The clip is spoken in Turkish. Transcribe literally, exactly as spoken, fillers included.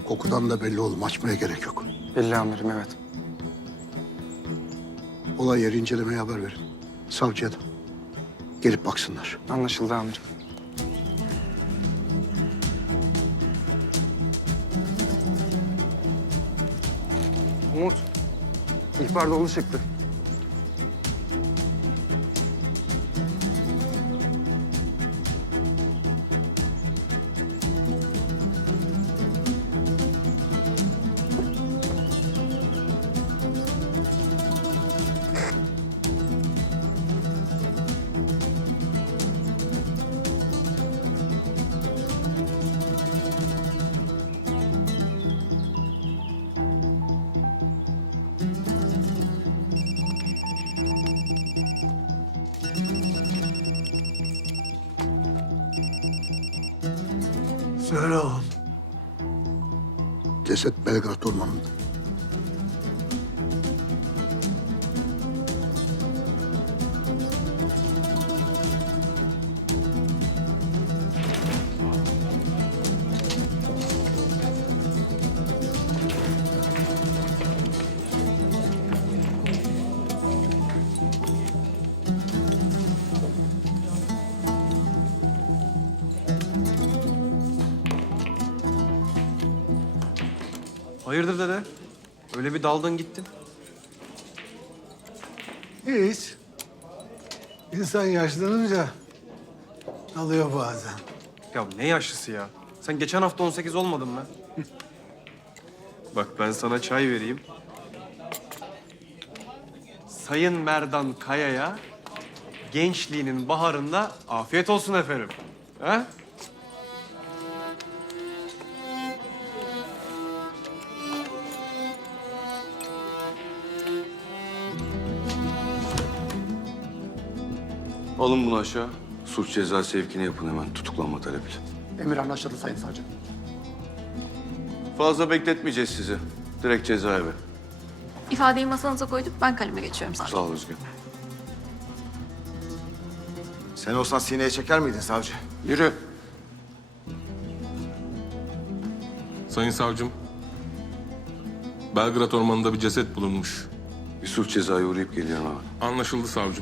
Kokudan da belli oğlum. Açmaya gerek yok. Belli amirim, evet. Olay yeri incelemeye haber verin. Savcıya da. Gelip baksınlar. Anlaşıldı amirim. Umut, ihbar dolu çıktı. Söyle oğlum. Ceset Belgrad Ormanı'nda. Hayırdır dede? Öyle bir daldın gittin. Hiç. İnsan yaşlanınca alıyor bazen. Ya ne yaşlısı ya? Sen geçen hafta on sekiz olmadın mı? Bak ben sana çay vereyim. Sayın Merdan Kaya'ya gençliğinin baharında afiyet olsun efendim. Ha? Alın bunu aşağı. Suç ceza sevkini yapın hemen tutuklanma talebiyle. Emir anlaşıldı Sayın Savcı. Fazla bekletmeyeceğiz sizi. Direkt cezaevi. İfadeyi masanıza koyduk. Ben kaleme geçiyorum savcı. Sağ ol Özge. Sen olsan sineye çeker miydin savcı? Yürü. Sayın savcım, Belgrad Ormanı'nda bir ceset bulunmuş. Bir suç cezaya uğrayıp geliyorum abi. Anlaşıldı savcım.